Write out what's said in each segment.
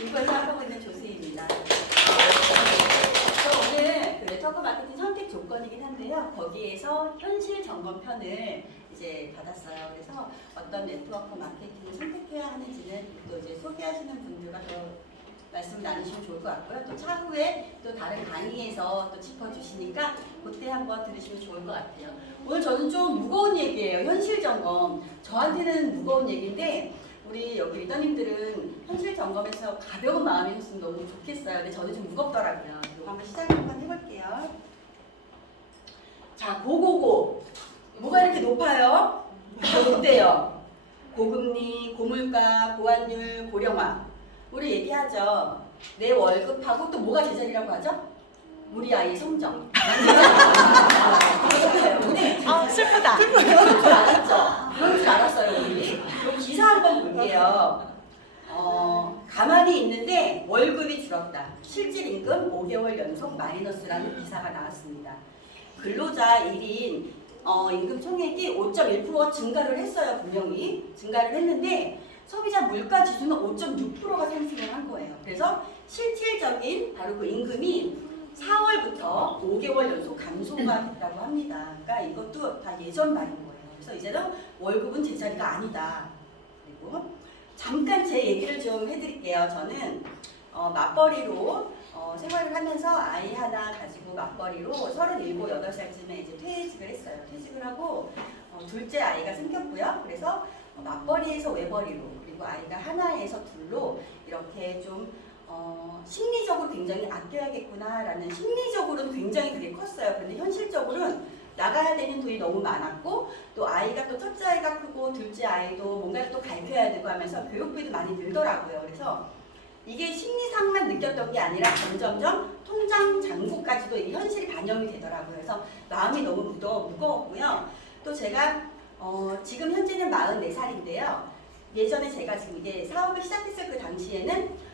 인권에서 하고 있는 조수희입니다. 저 오늘 그 네트워크 마케팅 선택 조건이긴 한데요. 거기에서 현실 점검편을 이제 받았어요. 그래서 어떤 네트워크 마케팅을 선택해야 하는지는 또 이제 소개하시는 분들과 더 말씀 나누시면 좋을 것 같고요. 또 차후에 또 다른 강의에서 또 짚어주시니까 그때 한번 들으시면 좋을 것 같아요. 오늘 저는 좀 무거운 얘기예요. 현실 점검. 저한테는 무거운 얘기인데 우리 여기 리더님들은 현실 점검에서 가벼운 마음이셨으면 너무 좋겠어요. 근데 저는 좀 무겁더라고요. 이거 한번 시작 한번 해볼게요. 자, 고고고. 뭐가 이렇게 높아요? 높대요. 고금리, 고물가, 고환율, 고령화. 우리 얘기하죠. 내 월급하고 또 뭐가 제자리라고 하죠? 우리 아이의 성적. 슬프다. 그런 줄 알았죠? 그런 줄 알았어요, 우리. 이 기사 한번 볼게요. 가만히 있는데 월급이 줄었다. 실질 임금 5개월 연속 마이너스라는 기사가 나왔습니다. 근로자 1인 임금 총액이 5.1% 증가를 했어요, 분명히. 증가를 했는데 소비자 물가 지수는 5.6%가 상승을 한 거예요. 그래서 실질적인 바로 그 임금이 4월부터 5개월 연속 감소가 됐다고 합니다. 그러니까 이것도 다 예전 말인 거예요. 그래서 이제는 월급은 제자리가 아니다. 그리고 잠깐 제 얘기를 좀 해드릴게요. 저는 맞벌이로 생활을 하면서 아이 하나 가지고 맞벌이로 37, 8살쯤에 이제 퇴직을 했어요. 퇴직을 하고 둘째 아이가 생겼고요. 그래서 맞벌이에서 외벌이로 그리고 아이가 하나에서 둘로 이렇게 좀 심리적으로 굉장히 아껴야겠구나라는 심리적으로는 굉장히 그게 컸어요. 그런데 현실적으로는 나가야 되는 돈이 너무 많았고 또 아이가 또 첫째 아이가 크고 둘째 아이도 뭔가를 또 가르쳐야 되고 하면서 교육비도 많이 늘더라고요. 그래서 이게 심리상만 느꼈던 게 아니라 점점점 통장 잔고까지도 이 현실이 반영이 되더라고요. 그래서 마음이 너무 무거웠고요. 또 제가 지금 현재는 44살인데요. 예전에 제가 지금 이게 사업을 시작했을 그 당시에는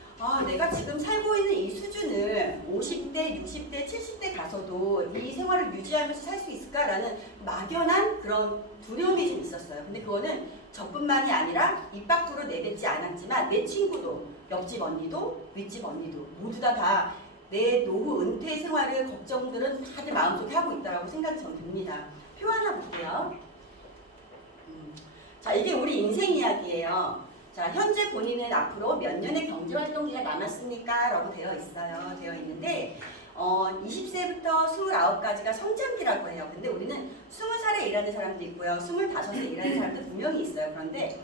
내가 지금 살고 있는 이 수준을 50대, 60대, 70대 가서도 이 생활을 유지하면서 살 수 있을까라는 막연한 그런 두려움이 좀 있었어요. 근데 그거는 저뿐만이 아니라 입 밖으로 내뱉지 않았지만 내 친구도, 옆집 언니도, 윗집 언니도 모두 다 내 노후 은퇴 생활을 걱정들은 다들 마음속에 하고 있다고 생각이 저는 듭니다. 표 하나 볼게요. 자, 이게 우리 인생 이야기예요. 자, 현재 본인은 앞으로 몇 년의 경제활동기가 남았습니까? 라고 되어 있는데 20세부터 29까지가 성장기라고 해요. 근데 우리는 20살에 일하는 사람도 있고요. 25세 일하는 사람도 분명히 있어요. 그런데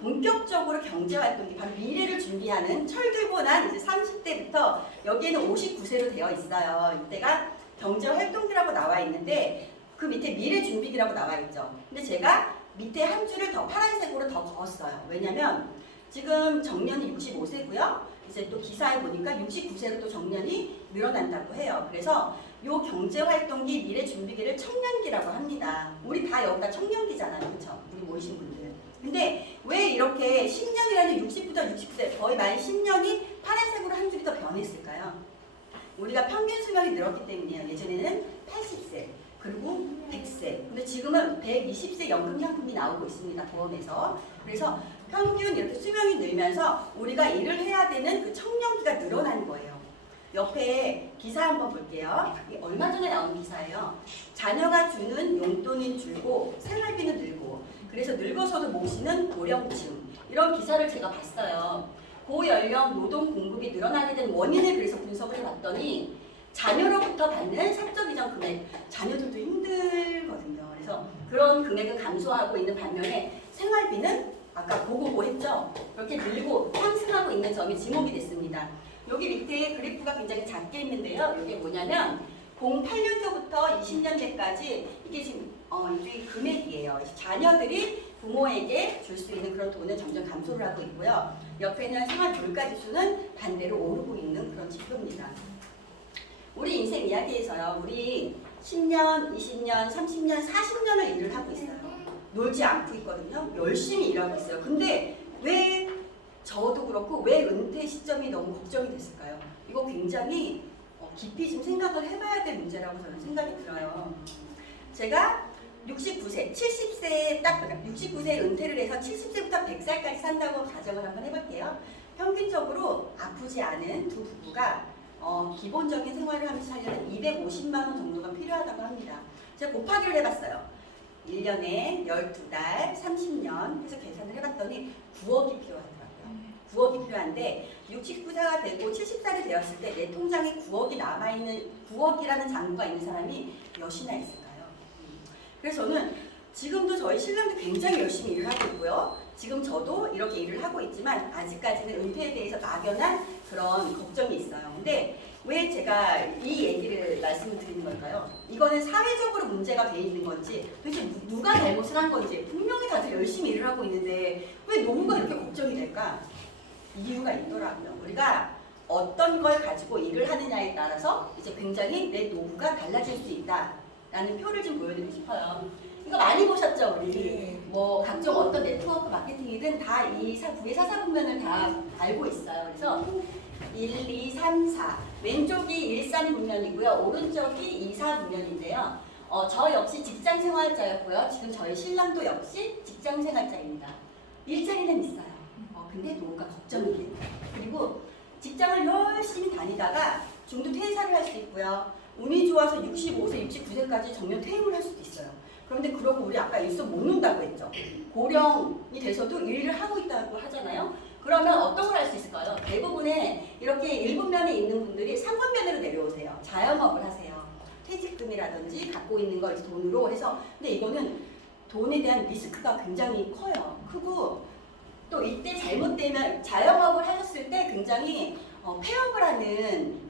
본격적으로 경제활동기, 바로 미래를 준비하는 철들고 난 이제 30대부터 여기에는 59세로 되어 있어요. 이때가 경제활동기라고 나와 있는데 그 밑에 미래준비기라고 나와 있죠. 근데 제가 밑에 한 줄을 더 파란색으로 더 그었어요. 왜냐면 지금 정년이 65세고요. 이제 또 기사에 보니까 69세로 또 정년이 늘어난다고 해요. 그래서 요 경제활동기 미래준비기를 청년기라고 합니다. 우리 다 여기가 청년기잖아요. 그렇죠? 우리 모이신 분들. 근데 왜 이렇게 10년이라는 60부터 60세 거의 만 10년이 파란색으로 한 줄이 더 변했을까요? 우리가 평균 수명이 늘었기 때문이에요. 예전에는 80세. 그리고 100세. 근데 지금은 120세 연금 상품이 나오고 있습니다. 보험에서. 그래서 평균 이렇게 수명이 늘면서 우리가 일을 해야 되는 그 청년기가 늘어난 거예요. 옆에 기사 한번 볼게요. 이게 얼마 전에 나온 기사예요. 자녀가 주는 용돈이 줄고 생활비는 늘고 그래서 늙어서도 모시는 고령층. 이런 기사를 제가 봤어요. 고연령 노동 공급이 늘어나게 된 원인을 그래서 분석을 해봤더니 자녀로부터 받는 사적 이전 금액, 자녀들도 힘들거든요. 그래서 그런 금액은 감소하고 있는 반면에 생활비는 아까 보고 했죠? 그렇게 늘고 상승하고 있는 점이 지목이 됐습니다. 여기 밑에 그래프가 굉장히 작게 있는데요. 이게 뭐냐면 08년도부터 20년대까지 이게 지금 이게 금액이에요. 자녀들이 부모에게 줄 수 있는 그런 돈은 점점 감소를 하고 있고요. 옆에는 생활 물가 지수는 반대로 오르고 있는 그런 지표입니다. 우리 인생 이야기에서요. 우리 10년, 20년, 30년, 40년을 일을 하고 있어요. 놀지 않고 있거든요. 열심히 일하고 있어요. 근데 왜 저도 그렇고 왜 은퇴 시점이 너무 걱정이 됐을까요? 이거 굉장히 깊이 좀 생각을 해봐야 될 문제라고 저는 생각이 들어요. 제가 69세, 70세에 딱 69세에 은퇴를 해서 70세부터 100살까지 산다고 가정을 한번 해볼게요. 평균적으로 아프지 않은 두 부부가 기본적인 생활을 하면서 살려면 250만 원 정도가 필요하다고 합니다. 제가 곱하기를 해봤어요. 1년에 12달, 30년 해서 계산을 해봤더니 9억이 필요하더라고요. 9억이 필요한데 69세가 되고 70살이 되었을 때 내 통장에 9억이 남아있는 9억이라는 잔고가 있는 사람이 몇이나 있을까요? 그래서 저는 지금도 저희 신랑도 굉장히 열심히 일을 하고 있고요. 지금 저도 이렇게 일을 하고 있지만 아직까지는 은퇴에 대해서 막연한 그런 걱정이 있어요. 근데 왜 제가 이 얘기를 말씀을 드리는 걸까요? 이거는 사회적으로 문제가 돼 있는 건지 도대체 누가 잘못을 한 건지 분명히 다들 열심히 일을 하고 있는데 왜 노후가 이렇게 걱정이 될까? 이유가 있더라고요. 우리가 어떤 걸 가지고 일을 하느냐에 따라서 이제 굉장히 내 노후가 달라질 수 있다라는 표를 좀 보여드리고 싶어요. 이거 많이 보셨죠, 우리? 뭐 각종 어떤 네트워크 마케팅이든 다 이 부의 사사분면을 다 알고 있어요. 그래서 1, 2, 3, 4 왼쪽이 1,3분면이고요. 오른쪽이 2, 4분면인데요. 저 역시 직장생활자였고요. 지금 저희 신랑도 역시 직장생활자입니다. 일자리는 있어요. 근데 노후가 걱정이 돼요. 그리고 직장을 열심히 다니다가 중도 퇴사를 할 수 있고요. 운이 좋아서 65세, 69세까지 정년 퇴임을 할 수도 있어요. 그런데 그러고 우리 아까 일손 못 논다고 했죠. 고령이 돼서도 일을 하고 있다고 하잖아요. 그러면 어떤 걸 할 수 있을까요? 대부분의 이렇게 1분면에 있는 분들이 3분면으로 내려오세요. 자영업을 하세요. 퇴직금이라든지 갖고 있는 걸 돈으로 해서 근데 이거는 돈에 대한 리스크가 굉장히 커요. 크고 또 이때 잘못되면 자영업을 하셨을 때 굉장히 폐업을 하는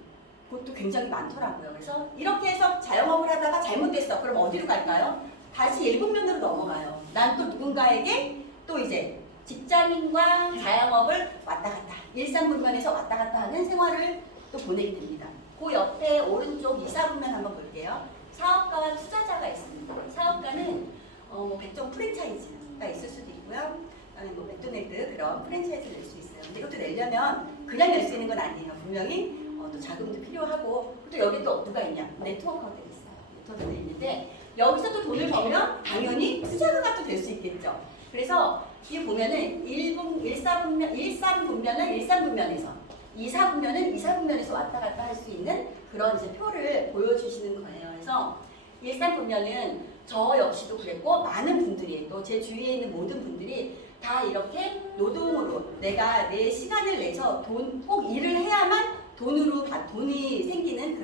곳도 굉장히 많더라고요. 그래서 이렇게 해서 자영업을 하다가 잘못됐어. 그럼 어디로 갈까요? 다시 1분면으로 넘어가요. 난 또 누군가에게 또 이제 직장인과 자영업을 왔다 갔다 1, 3분면에서 왔다 갔다 하는 생활을 또 보내게 됩니다. 그 옆에 오른쪽 2, 4분면 한번 볼게요. 사업가와 투자자가 있습니다. 사업가는 백종 프랜차이즈가 있을 수도 있고요. 그다음에 뭐 맥도날드 그런 프랜차이즈를 낼 수 있어요. 근데 이것도 내려면 그냥 낼 수 있는 건 아니에요. 분명히 또 자금도 필요하고 또 여기 또 누가 있냐? 네트워크가 있어요. 네트워크가 있는데 여기서 또 돈을 벌면 당연히 투자가가 또 될 수 있겠죠. 그래서 이 보면은 1,4분면은 1,3분면에서 2,4분면은 2,4분면에서 왔다 갔다 할 수 있는 그런 이제 표를 보여주시는 거예요. 그래서 1,3분면은 저 역시도 그랬고 많은 분들이 또 제 주위에 있는 모든 분들이 다 이렇게 노동으로 내가 내 시간을 내서 꼭 일을 해야만 돈이 생기는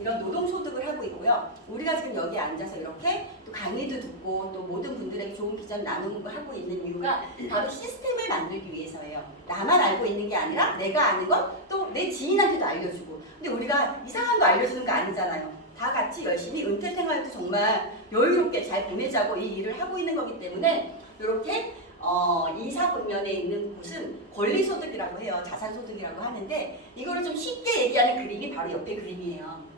이런 노동소득을 하고 있고요. 우리가 지금 여기 앉아서 이렇게 또 강의도 듣고 또 모든 분들에게 좋은 비전 나누는 걸 하고 있는 이유가 바로 시스템을 만들기 위해서예요. 나만 알고 있는 게 아니라 내가 아는 건 또 내 지인한테도 알려주고. 근데 우리가 이상한 거 알려주는 거 아니잖아요. 다 같이 열심히 은퇴 생활도 정말 여유롭게 잘 보내자고 이 일을 하고 있는 거기 때문에 이렇게 2, 4분면에 있는 곳은 권리소득이라고 해요. 자산소득이라고 하는데 이거를 좀 쉽게 얘기하는 그림이 바로 옆에 그림이에요.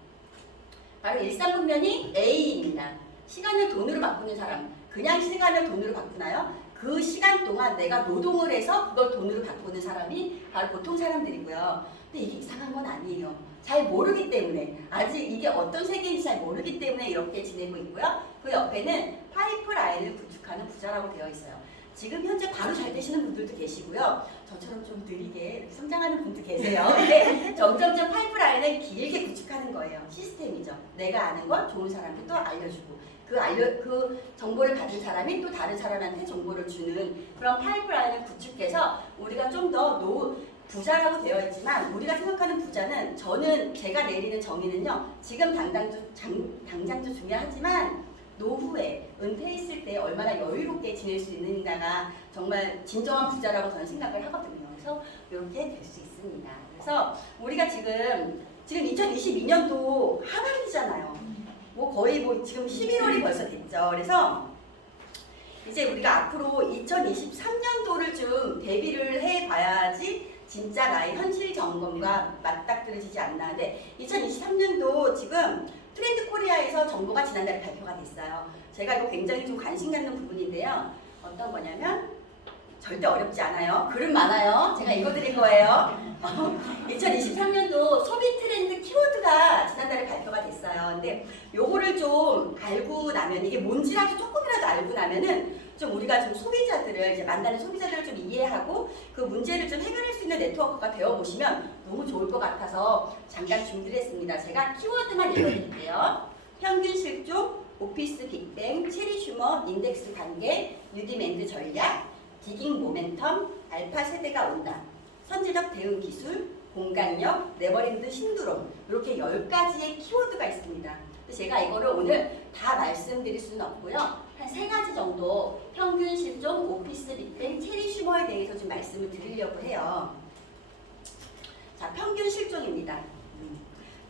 바로 1, 3분면이 A입니다. 시간을 돈으로 바꾸는 사람. 그냥 시간을 돈으로 바꾸나요? 그 시간 동안 내가 노동을 해서 그걸 돈으로 바꾸는 사람이 바로 보통 사람들이고요. 근데 이게 이상한 건 아니에요. 잘 모르기 때문에 아직 이게 어떤 세계인지 잘 모르기 때문에 이렇게 지내고 있고요. 그 옆에는 파이프라인을 구축하는 부자라고 되어 있어요. 지금 현재 바로 잘 되시는 분들도 계시고요. 저처럼 좀 느리게 성장하는 분도 계세요. 근데 점점점 파이프라인을 길게 구축하는 거예요. 시스템이죠. 내가 아는 걸 좋은 사람한테 또 알려주고 그 정보를 받은 사람이 또 다른 사람한테 정보를 주는 그런 파이프라인을 구축해서 우리가 좀 더 부자라고 되어 있지만 우리가 생각하는 부자는 제가 내리는 정의는요. 지금 당장도 중요하지만 노후에 은퇴했을 때 얼마나 여유롭게 지낼 수 있느냐가 정말 진정한 부자라고 저는 생각을 하거든요. 그래서 이렇게 될 수 있습니다. 그래서 우리가 지금 2022년도 하반기잖아요. 거의 지금 11월이 벌써 됐죠. 그래서 이제 우리가 앞으로 2023년도를 좀 대비를 해봐야지 진짜 나의 현실 점검과 맞닥뜨려지지 않나. 근데 2023년도 지금 트렌드 코리아에서 정보가 지난달에 발표가 됐어요. 제가 이거 굉장히 좀 관심 갖는 부분인데요. 어떤 거냐면 절대 어렵지 않아요. 글은 많아요. 제가 읽어드릴 거예요. 2023년도 소비 트렌드 키워드가 지난달에 발표가 됐어요. 근데 요거를 좀 알고 나면, 이게 뭔지라도 조금이라도 알고 나면은 좀 우리가 좀 소비자들을, 이제 만나는 소비자들을 좀 이해하고 그 문제를 좀 해결할 수 있는 네트워크가 되어보시면 너무 좋을 것 같아서 잠깐 준비를 했습니다. 제가 키워드만 읽어드릴게요. 평균 실종, 오피스 빅뱅, 체리 슈머, 인덱스 관계, 뉴디맨드 전략, 디깅 모멘텀, 알파 세대가 온다, 선제적 대응 기술, 공간력, 네버랜드 신드롬, 이렇게 10가지의 키워드가 있습니다. 제가 이거를 오늘 다 말씀드릴 수는 없고요. 한 3가지 정도 평균 실종, 오피스 빅뱅, 체리 슈머에 대해서 좀 말씀을 드리려고 해요. 자, 평균 실종입니다.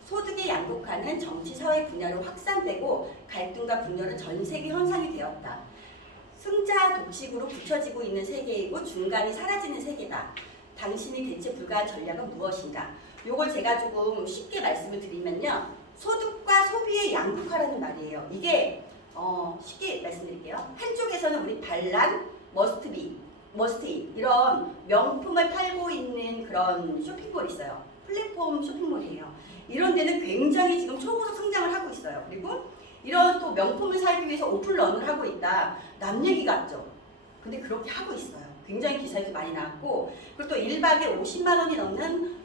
소득의 양극화는 정치, 사회 분야로 확산되고 갈등과 분열은 전 세계 현상이 되었다. 승자 독식으로 굳혀지고 있는 세계이고 중간이 사라지는 세계다. 당신이 대체 불가한 전략은 무엇인가? 요걸 제가 조금 쉽게 말씀을 드리면요. 소득과 소비의 양극화라는 말이에요. 이게 쉽게 말씀드릴게요. 한쪽에서는 우리 반란, 머스트비, 머스트잇 이런 명품을 팔고 있는 그런 쇼핑몰이 있어요. 플랫폼 쇼핑몰이에요. 이런 데는 굉장히 지금 초고속 성장을 하고 있어요. 그리고 이런 또 명품을 사기 위해서 오픈런을 하고 있다. 남 얘기 같죠? 근데 그렇게 하고 있어요. 굉장히 기사에도 많이 나왔고, 그리고 또 1박에 50만 원이 넘는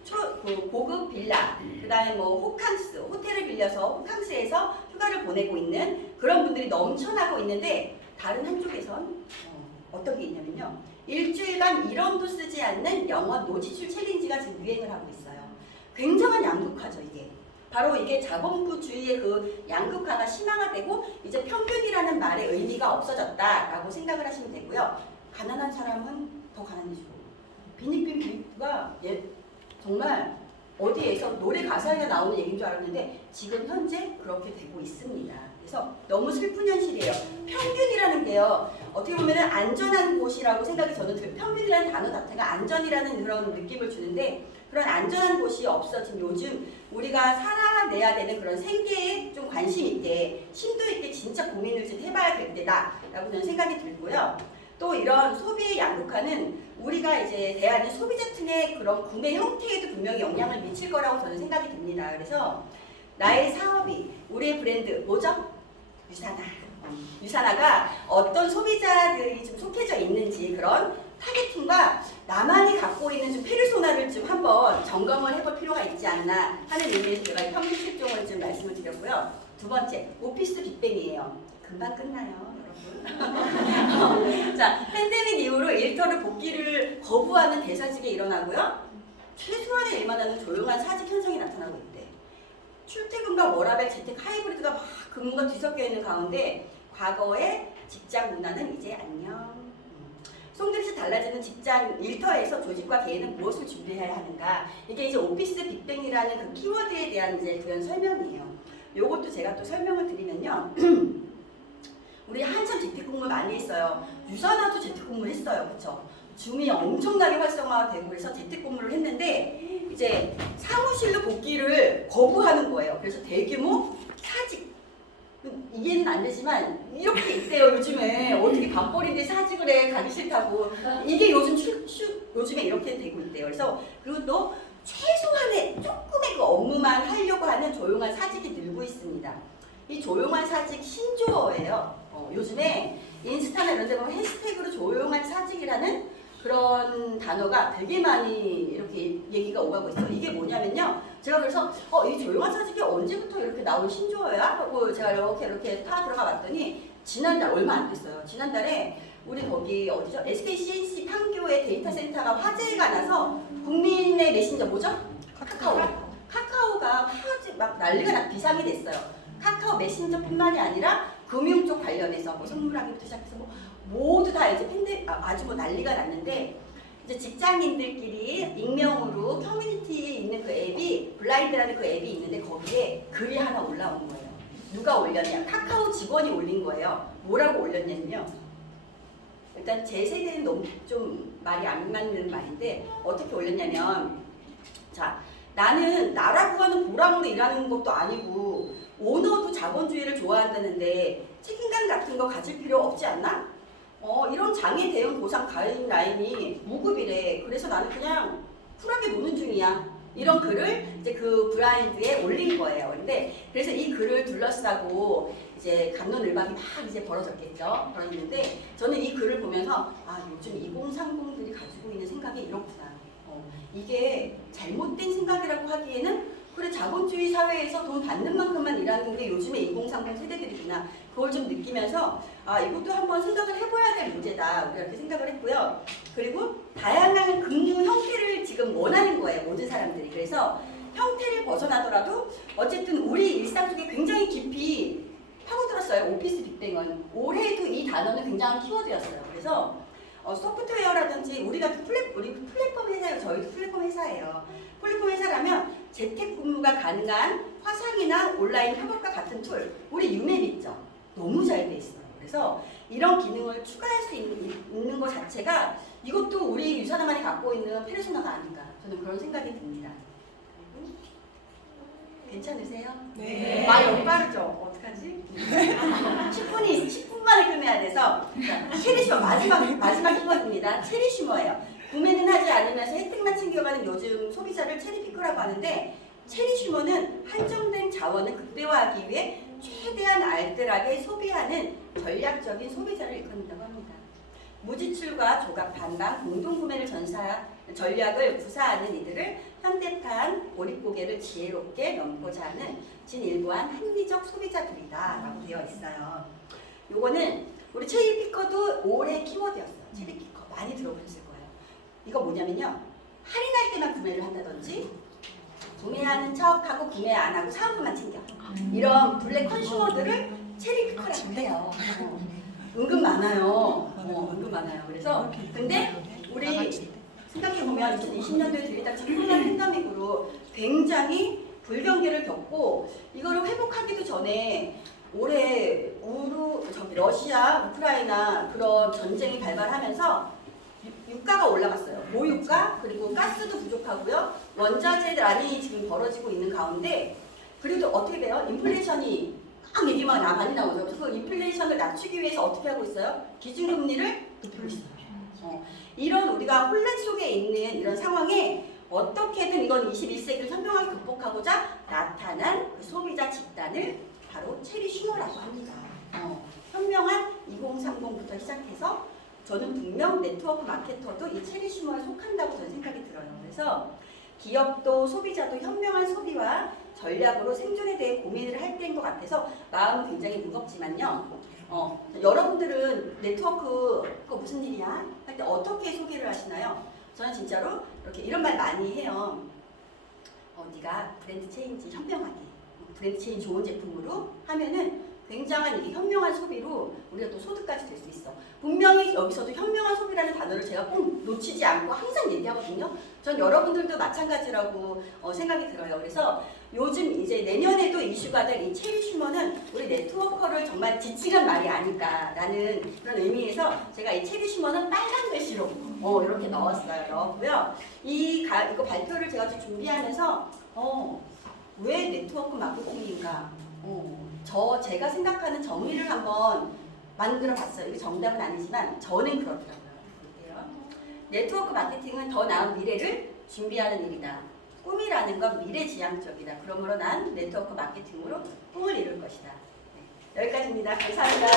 고급 빌라, 그 다음에 뭐 호캉스, 호텔을 빌려서 호캉스에서 휴가를 보내고 있는 그런 분들이 넘쳐나고 있는데, 다른 한쪽에선 어떤 게 있냐면요. 일주일간 1원도 쓰지 않는 영업 노지출 챌린지가 지금 유행을 하고 있어요. 굉장한 양극화죠, 이게. 바로 이게 자본주의의 그 양극화가 심화되고 이제 평균이라는 말의 의미가 없어졌다라고 생각을 하시면 되고요. 가난한 사람은 더 가난해지고, 빈익빈 비가 정말 어디에서 노래 가사에 나오는 얘기인 줄 알았는데 지금 현재 그렇게 되고 있습니다. 그래서 너무 슬픈 현실이에요. 평균이라는 게요, 어떻게 보면 안전한 곳이라고 생각이 저는 들어요. 평균이라는 단어 자체가 안전이라는 그런 느낌을 주는데, 그런 안전한 곳이 없어진 요즘 우리가 살아내야 되는 그런 생계에 좀 관심 있게, 심도 있게 진짜 고민을 좀 해봐야 될 때다라고 저는 생각이 들고요. 또 이런 소비의 양극화는 우리가 이제 대하는 소비자층의 그런 구매 형태에도 분명히 영향을 미칠 거라고 저는 생각이 듭니다. 그래서 나의 사업이, 우리의 브랜드 뭐죠? 유사나. 유사나가 어떤 소비자들이 좀 속해져 있는지 그런 타겟팅과 나만이 갖고 있는 좀 페르소나를 좀 한번 점검을 해볼 필요가 있지 않나 하는 의미에서 제가 평균 실종을 좀 말씀을 드렸고요. 두 번째, 오피스 빅뱅이에요. 금방 끝나요, 여러분. 자, 팬데믹 이후로 일터를 복귀를 거부하는 대사직이 일어나고요. 최소한의 일만 하는 조용한 사직 현상이 나타나고 있대. 출퇴근과 워라밸, 재택, 하이브리드가 막 근무가 뒤섞여 있는 가운데 과거의 직장 문화는 이제 안녕. 송두리째 달라지는 직장 일터에서 조직과 개인은 무엇을 준비해야 하는가. 이게 이제 오피스 빅뱅이라는 그 키워드에 대한 이제 부연 설명이에요. 요것도 제가 또 설명을 드리면요. 우리 한참 재택근무 많이 했어요. 유산화도 재택근무를 했어요. 그쵸? 줌이 엄청나게 활성화되고 그래서 재택근무를 했는데 이제 사무실로 복귀를 거부하는 거예요. 그래서 대규모 사직, 이해는 안 되지만 이렇게 있대요. 요즘에 어떻게 밤벌인데 사직을 해, 가기 싫다고. 이게 요즘 요즘에 이렇게 되고 있대요. 그래서 그리고 또 최소한의 조금의 그 업무만 하려고 하는 조용한 사직이 늘고 있습니다. 이 조용한 사직 신조어예요. 요즘에 인스타나 이런 데 보면 해시태그로 조용한 사직이라는 그런 단어가 되게 많이 이렇게 얘기가 오가고 있어요. 이게 뭐냐면요. 제가 그래서 이 조용한 사직이 언제부터 이렇게 나온 신조어야? 하고 제가 이렇게 타 들어가 봤더니 지난달, 얼마 안 됐어요. 지난달에 우리 거기 어디죠? SK CNC 판교의 데이터 센터가 화재가 나서 국민의 메신저 뭐죠? 카카오가 막 난리가 나 비상이 됐어요. 카카오 메신저뿐만이 아니라 금융 쪽 관련해서 뭐 선물하기부터 시작해서 뭐 모두 다 이제 아주 뭐 난리가 났는데, 이제 직장인들끼리 익명으로 커뮤니티에 있는 그 앱이 블라인드라는 그 앱이 있는데 거기에 글이 하나 올라온 거예요. 누가 올렸냐? 카카오 직원이 올린 거예요. 뭐라고 올렸냐면요. 일단 제 세대는 너무 좀 말이 안 맞는 말인데 어떻게 올렸냐면, 자, 나는 나라 구하는 보람으로 일하는 것도 아니고 오너도 자본주의를 좋아한다는데 책임감 같은 거 가질 필요 없지 않나? 이런 장애 대응 보상 가이드라인이 무급이래. 그래서 나는 그냥 쿨하게 노는 중이야. 이런 글을 이제 그 브라인드에 올린 거예요. 근데 그래서 이 글을 둘러싸고 이제 갑론을박이 막 이제 벌어졌겠죠. 벌어졌는데 저는 이 글을 보면서 요즘 2030들이 가지고 있는 생각이 이렇구나. 이게 잘못된 생각이라고 하기에는 그래 자본주의 사회에서 돈 받는 만큼만 일하는 게 요즘의 2030 세대들이구나. 그걸 좀 느끼면서 이것도 한번 생각을 해봐야 될 문제다. 우리가 이렇게 생각을 했고요. 그리고 다양한 금융 형태를 지금 원하는 거예요. 모든 사람들이. 그래서 형태를 벗어나더라도 어쨌든 우리 일상 속에 굉장히 깊이 파고들었어요. 오피스 빅뱅은. 올해도 이 단어는 굉장한 키워드였어요. 그래서 소프트웨어라든지 우리 같은 플랫폼 회사예요. 저희도 플랫폼 회사예요. 플랫폼 회사라면 재택근무가 가능한 화상이나 온라인 협업과 같은 툴, 우리 유맵 있죠. 너무 잘 돼 있어요. 그래서 이런 기능을 추가할 수 있는 것 자체가 이것도 우리 유사나만이 갖고 있는 페르소나가 아닌가 저는 그런 생각이 듭니다. 괜찮으세요? 네. 말 너무 빠르죠? 어떡하지? 10분 만에 끝내야 돼서 체리슈머 마지막 키워드입니다. 체리슈머예요. 구매는 하지 않으면서 혜택만 챙겨가는 요즘 소비자를 체리피커라고 하는데 체리슈머는 한정된 자원을 극대화하기 위해 최대한 알뜰하게 소비하는 전략적인 소비자를 일컫는다고 합니다. 무지출과 조각 반반 공동구매를 전략을 구사하는 이들을 현대판 보릿고개를 지혜롭게 넘고자 하는 진일보한 합리적 소비자들이다 라고 되어 있어요. 요거는 우리 체리피커도 올해 키워드였어요. 체리피커 많이 들어보셨을 거예요. 이거 뭐냐면요. 할인할 때만 구매를 한다든지 구매하는 척하고 구매 안 하고 사은품만 챙겨. 이런 블랙 컨슈머들을 체리피커라고 해요. 은근 많아요. 은근 많아요. 그래서 근데 우리 생각해보면 2020년도에 들이닥 코로나 팬데믹으로 굉장히 불경기를 겪고 이거를 회복하기도 전에 올해 러시아, 우크라이나 그런 전쟁이 발발하면서 유가가 올라갔어요. 모유가 그리고 가스도 부족하고요. 원자재난이 지금 벌어지고 있는 가운데 그리고 어떻게 돼요? 인플레이션이 막 얘기만 많이 나오죠. 그래서 그 인플레이션을 낮추기 위해서 어떻게 하고 있어요? 기준금리를 높이고 있어요. 이런 우리가 혼란 속에 있는 이런 상황에 어떻게든 이건 21세기를 현명하게 극복하고자 나타난 그 소비자 집단을 바로 체리슈머라고 합니다. 현명한 2030부터 시작해서 저는 분명 네트워크 마케터도 이 체리슈머에 속한다고 저는 생각이 들어요. 그래서 기업도 소비자도 현명한 소비와 전략으로 생존에 대해 고민을 할 때인 것 같아서 마음은 굉장히 무겁지만요. 여러분들은 네트워크 그거 무슨 일이야? 할 때 어떻게 소개를 하시나요? 저는 진짜로 이렇게 이런 말 많이 해요. 네가 브랜드 체인지 현명하게 브랜드 체인지 좋은 제품으로 하면은 굉장한 이게 현명한 소비로 우리가 또 소득까지 될 수 있어. 분명히 여기서도 현명한 소비라는 단어를 제가 꼭 놓치지 않고 항상 얘기하거든요. 전 여러분들도 마찬가지라고 생각이 들어요. 그래서 요즘 이제 내년에도 이슈가 될 이 체리슈머는 우리 네트워커를 정말 지칭한 말이 아닐까라는 그런 의미에서 제가 이 체리슈머는 빨간 글씨로 이렇게 넣었고요. 이거 발표를 제가 좀 준비하면서 왜 네트워크 마케팅인가? 제가 생각하는 정의를 한번 만들어 봤어요. 이게 정답은 아니지만 저는 그렇더라고요. 볼게요. 네트워크 마케팅은 더 나은 미래를 준비하는 일이다. 꿈이라는 건 미래지향적이다. 그러므로 난 네트워크 마케팅으로 꿈을 이룰 것이다. 네, 여기까지입니다. 감사합니다.